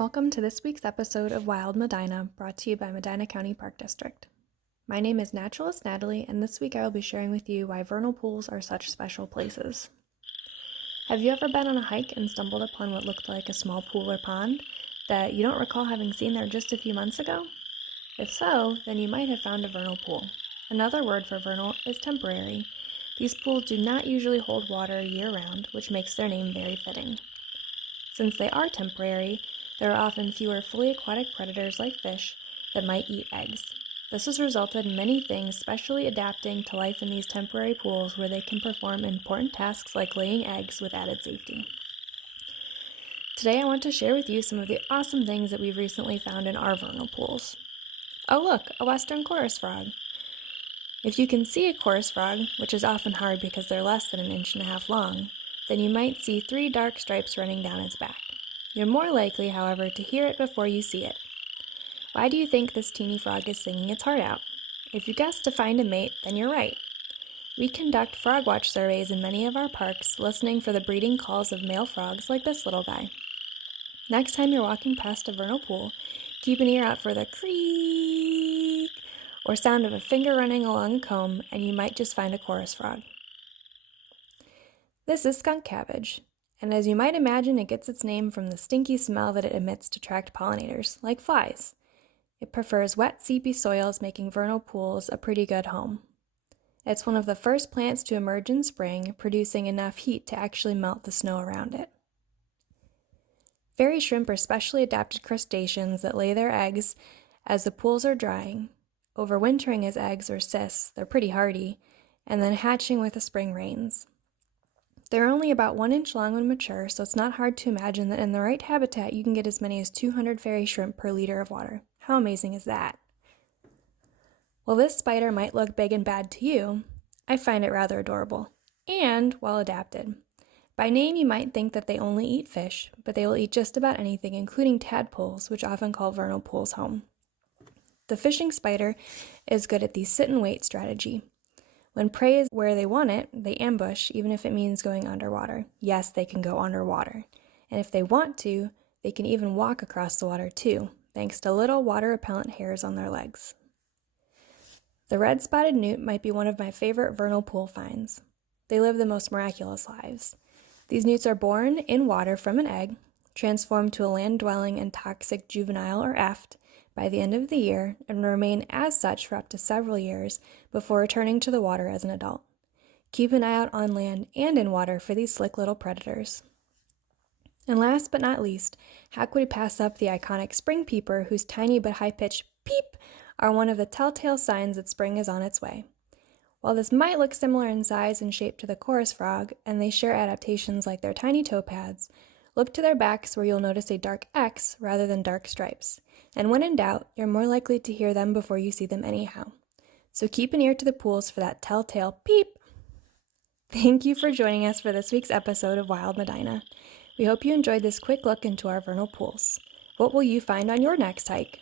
Welcome to this week's episode of Wild Medina, brought to you by Medina County Park District. My name is naturalist Natalie, and this week I will be sharing with you why vernal pools are such special places. Have you ever been on a hike and stumbled upon what looked like a small pool or pond that you don't recall having seen there just a few months ago? If so, then you might have found a vernal pool. Another word for vernal is temporary. These pools do not usually hold water year-round, which makes their name very fitting. Since they are temporary, there are often fewer fully aquatic predators like fish that might eat eggs. This has resulted in many things specially adapting to life in these temporary pools where they can perform important tasks like laying eggs with added safety. Today I want to share with you some of the awesome things that we've recently found in our vernal pools. Oh look, a western chorus frog. If you can see a chorus frog, which is often hard because they're less than 1.5 inches long, then you might see 3 dark stripes running down its back. You're more likely, however, to hear it before you see it. Why do you think this teeny frog is singing its heart out? If you guessed to find a mate, then you're right. We conduct frog watch surveys in many of our parks, listening for the breeding calls of male frogs like this little guy. Next time you're walking past a vernal pool, keep an ear out for the creak or sound of a finger running along a comb, and you might just find a chorus frog. This is skunk cabbage, and as you might imagine, it gets its name from the stinky smell that it emits to attract pollinators, like flies. It prefers wet, seepy soils, making vernal pools a pretty good home. It's one of the first plants to emerge in spring, producing enough heat to actually melt the snow around it. Fairy shrimp are specially adapted crustaceans that lay their eggs as the pools are drying, overwintering as eggs or cysts, they're pretty hardy, and then hatching with the spring rains. They're only about 1 inch long when mature, so it's not hard to imagine that in the right habitat you can get as many as 200 fairy shrimp per liter of water. How amazing is that? While this spider might look big and bad to you, I find it rather adorable and well adapted. By name you might think that they only eat fish, but they will eat just about anything, including tadpoles, which often call vernal pools home. The fishing spider is good at the sit-and-wait strategy. When prey is where they want it, they ambush, even if it means going underwater. Yes, they can go underwater. And if they want to, they can even walk across the water too, thanks to little water-repellent hairs on their legs. The red-spotted newt might be one of my favorite vernal pool finds. They live the most miraculous lives. These newts are born in water from an egg, transformed to a land-dwelling and toxic juvenile or eft by the end of the year, and remain as such for up to several years before returning to the water as an adult. Keep an eye out on land and in water for these slick little predators. And last but not least, how could we pass up the iconic spring peeper, whose tiny but high-pitched peep are one of the telltale signs that spring is on its way. While this might look similar in size and shape to the chorus frog, and they share adaptations like their tiny toe pads, look to their backs where you'll notice a dark X rather than dark stripes. And when in doubt, you're more likely to hear them before you see them anyhow. So keep an ear to the pools for that telltale peep. Thank you for joining us for this week's episode of Wild Medina. We hope you enjoyed this quick look into our vernal pools. What will you find on your next hike?